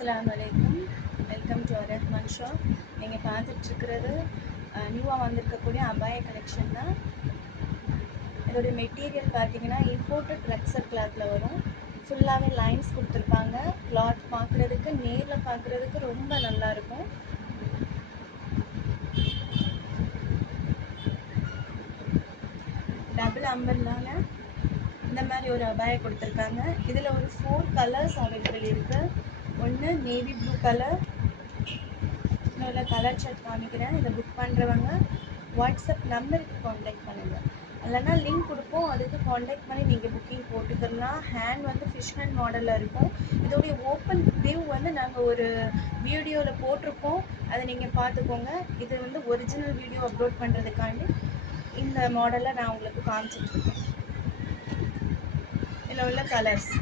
Assalamualaikum. Welcome to Rahman Shop. நீங்கள் பார்த்துட்ருக்கிறது நியூவாக வந்திருக்கக்கூடிய அபாய கலெக்ஷன் தான். இதோடைய மெட்டீரியல் பார்த்தீங்கன்னா இம்போர்ட்டட் ரெக்ஸர் கிளாத்தில் வரும். ஃபுல்லாகவே லைன்ஸ் கொடுத்துருப்பாங்க. கிளாத் பார்க்குறதுக்கு நேரில் பார்க்குறதுக்கு ரொம்ப நல்லாயிருக்கும். டபுள் அம்பர்லால இந்த மாதிரி ஒரு அபாய கொடுத்துருக்காங்க. இதில் ஒரு 4 கலர்ஸ் அவைலபிள் இருக்குது. ஒன்று நேவி ப்ளூ கலர், இன்னொரு கலர் ஷர்ட் காமிக்கிறேன். இதை புக் பண்ணுறவங்க வாட்ஸ்அப் நம்பருக்கு காண்டாக்ட் பண்ணுங்கள், இல்லைனா லிங்க் கொடுப்போம், அதுக்கு காண்டாக்ட் பண்ணி நீங்கள் புக்கிங் போட்டுக்கலாம். ஹேண்ட் வந்து ஃபிஷ் ஹேண்ட் மாடலில் இருக்கும். இதோடைய ஓப்பன் வியூ வந்து நாங்கள் ஒரு வீடியோவில் போட்டிருப்போம், அதை நீங்கள் பார்த்துக்கோங்க. இது வந்து ஒரிஜினல் வீடியோ அப்லோட் பண்ணுறதுக்காண்டி இந்த மாடலை நான் உங்களுக்கு காமிச்சிட்ருக்கேன். இதில் உள்ள கலர்ஸ்